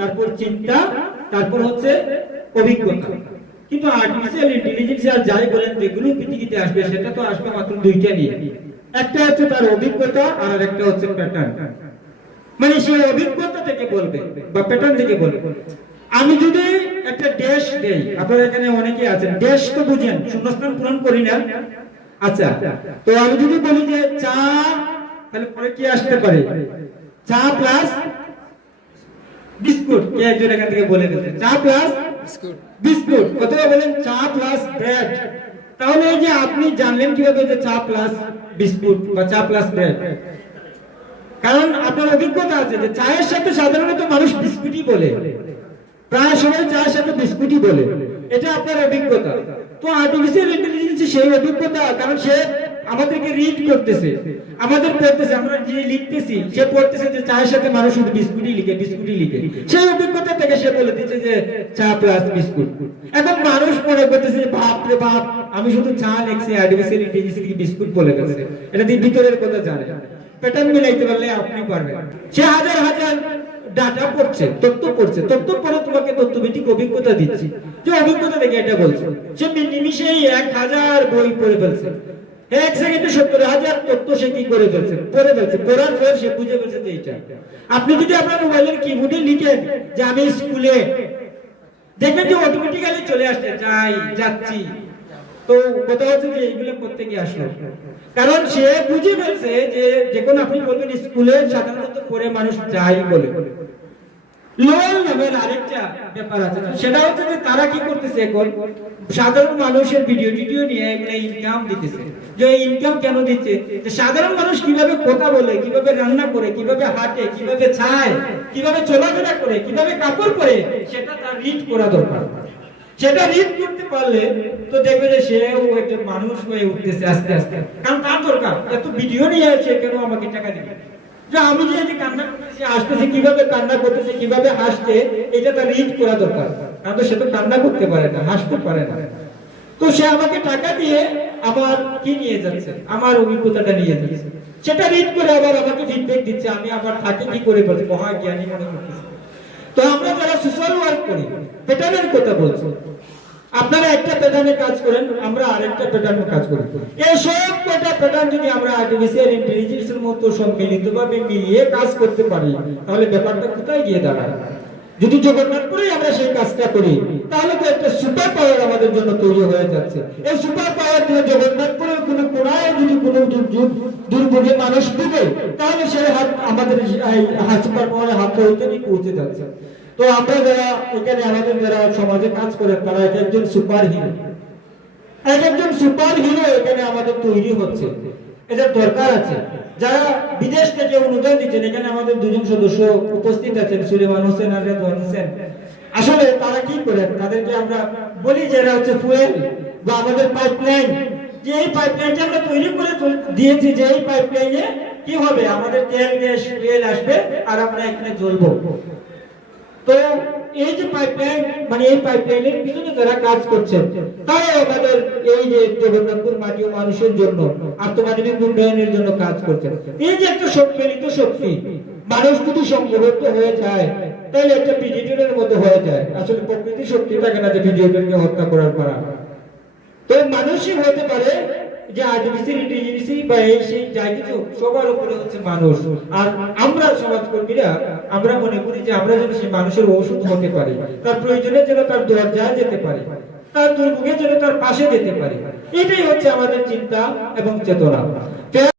তারপর চিন্তা, তারপর হচ্ছে অভিজ্ঞতা। কিন্তু আর্টিফিশিয়াল ইন্টেলিজেন্স আর যাই বলেন যেগুলো পৃথিবীতে আসবে সেটা তো আসবে মাত্র দুইটা নিয়ে। একটা হচ্ছে তার অভিজ্ঞতা আর একটা হচ্ছে প্যাটার্ন। মানে সেই অভিজ্ঞতা থেকে বলবে বা প্যাটার্ন থেকে বলবে। আমি যদি একটা ড্যাশ দেই, আপনারা এখানে অনেকে আছেন ড্যাশ তো বুঝেন, শূন্যস্থান পূরণ করি না। আচ্ছা, তো আমি যদি বলি যে চা, তাহলে পরে কি আসতে পারে? চা প্লাস বিস্কুট। কে একজন এখান থেকে বলে দিয়েছে চা প্লাস বিস্কুট। বিস্কুট অথবা বলেন চা প্লাস ব্রেড। তাহলে এই যে আপনি জানলেন কিভাবে যে চা প্লাস বিস্কুট বা চা প্লাস ব্রেড? কারণ আপনার অভিজ্ঞতা আছে যে চায়ের সাথে সাধারণত মানুষ বিস্কুটই বলে, প্রায় সময় চায়ের সাথে বিস্কুটই বলে, এটা আপনার অভিজ্ঞতা। তো আর্টিফিশিয়াল ইন্টেলিজেন্স সেই অভিজ্ঞতা, কারণ সে আমাদেরকে রিড করতেছে, আমাদের পড়তেছে, আমরা যে লিখতেছি সে পড়তেছে যে চায়ের সাথে মানুষ শুধু বিস্কুটই লিখে, বিস্কুটই লিখে। সেই অভিজ্ঞতা থেকে সে বলে দিচ্ছে যে চা প্লাস বিস্কুট। এখন মানুষ মনে করতেছে যে বাপ রে বাপ, আমি শুধু চা লিখছি, আর্টিফিশিয়াল ইন্টেলিজেন্স কি বিস্কুট বলে গেছে। এটা দিয়ে ভিতরের কথা জানে, প্যাটার্ন মিলাইতে পারলে আপনি পারবেন। সে হাজার হাজার ডাটা পড়ছে, তথ্য পড়ছে, তথ্য পড়ে তোমাকে তথ্যভিত্তিক অভিজ্ঞতা দিচ্ছি, যে অভিজ্ঞতা থেকে এটা বলছে। সে নিমিশেই 1000 বই পড়ে ফেলছে, 1 সেকেন্ডে 70,000 তথ্য সে কি করে ফেলছে, পড়ে ফেলছে। পড়ার পর সে বুঝে ফেলছে যে এটা। আপনি যদি আপনার মোবাইলের কিবোর্ডে লিখেন যে আমি স্কুলে, দেখবেন যে অটোমেটিক্যালি চলে আসছে যাই, যাচ্ছি। তো কথা হচ্ছে যে এইগুলো করতে গিয়ে আসলো, কারণ সে বুঝে ফেলছে যে যখন আপনি বলবেন স্কুলে সাধারণত পড়ে মানুষ যাই বলে। লোয়ার লেভেল আরেকটা ব্যাপার আছে, সেটা হচ্ছে যে তারা কি করতেছে এখন সাধারণ মানুষের ভিডিও নিয়ে এগুলো ইনকাম দিতেছে। যে ইনকাম কেন দিচ্ছে? যে সাধারণ মানুষ কিভাবে কথা বলে, কিভাবে রান্না করে, কিভাবে হাঁটে, কিভাবে খায়, কিভাবে চলাফেরা করে, কিভাবে কাপড় পরে, সেটা তার রিড করা দরকার। সেটা রিড করতে পারলে তো দেখবে যে সেও একজন মানুষ হয়ে উঠতেছে আস্তে আস্তে। কারণ তার দরকার এত ভিডিও নিয়ে আছে, কেন আমাকে টাকা দিবে? যে আমি যে কান্না করতেছি, হাসতেছি, কিভাবে কান্না করতেছি, কিভাবে হাসছে, এটা তার রিড করা দরকার। কারণ তো সে তো কান্না করতে পারে না, হাসতে পারে না। তো সে আমাকে টাকা দিয়ে আমার কি নিয়ে যাচ্ছে, আমার অভিজ্ঞতাটা নিয়ে যাচ্ছে, সেটা রিড করে আবার আমাকে ফিডব্যাক দিচ্ছে, আমি আবার তাকে কি করে বলছি, মহা জ্ঞানী মনে করতেছি। তো আমরা যারা সোশ্যাল ওয়ার্ক করি, প্যাটার্নের কথা বলছি, আপনারা একটা প্যাটার্নে কাজ করেন, আমরা আরেকটা প্যাটার্নে কাজ করি। এই সব কয়টা প্যাটার্ন যদি আমরা আর্টিফিশিয়াল ইন্টেলিজেন্সের মতো সম্মিলিতভাবে মিলিয়ে কাজ করতে পারি, তাহলে ব্যাপারটা কোথায় গিয়ে দাঁড়ায়? যদি জগন্নাথপুরেই আমরা সেই কাজটা করি, তাহলে তো একটা সুপার পাওয়ার আমাদের জন্য তৈরি হয়ে যাচ্ছে। এই সুপার পাওয়ার দিয়ে জগন্নাথপুরের কোনো কোনায় যদি কোনো দুর্ভোগে মানুষ ডুবে, তাহলে সেই হাত আমাদের সুপার পাওয়ারের হাতে হইতে পৌঁছে যাচ্ছে। তো আমরা যারা এখানে আমাদের যারা সমাজে কাজ করেন, তারা একজন সুপার হিরো, একজন সুপার হিরো এখানে আমাদের তৈরি হচ্ছে, এটা দরকার আছে। যারা বিদেশ থেকে অনুদান দিচ্ছেন, এখানে আমাদের দুজন সদস্য উপস্থিত আছেন, সুলেমান হোসেন আর রেদওয়ান হোসেন। আসলে তারা কি করেন, তাদেরকে আমরা বলি যে এরা হচ্ছে ফুয়েল বা আমাদের পাইপলাইন। যে এই পাইপলাইনটা আমরা তৈরি করে দিয়েছি, যে এই পাইপলাইনে কি হবে, আমাদের তেল গ্যাস ফুয়েল আসবে আর আমরা এখানে জ্বলবো। তো এই যে পাইপলাইন, মানে এই পাইপলাইনের পিছনে যারা কাজ করছেন, তারা আমাদের এই যে জগন্নাথপুর মাটি ও মানুষের জন্য আত্মমানবিক উন্নয়নের জন্য কাজ করছেন। এই যে একটা সম্মিলিত শক্তি, মানুষ যদি সংঘবদ্ধ হয়ে যায়, তাহলে একটা প্রিডেটরের মতো হয়ে যায়। আসলে প্রকৃতির শক্তি থাকে না যে প্রিডেটরকে হত্যা করার পারা। তো মানুষই হতে পারে যে আর্টিফিশিয়াল ইন্টেলিজেন্স বা এই সেই যাই কিছু, সবার উপরে হচ্ছে মানুষ। আর আমরা সমাজকর্মীরা আমরা মনে করি যে আমরা যেন সেই মানুষের ঔষধ হতে পারি, তার প্রয়োজনে যেন তার দরজায় যেতে পারি, তার দুর্ভোগে যেন তার পাশে যেতে পারি। এটাই হচ্ছে আমাদের চিন্তা এবং চেতনা।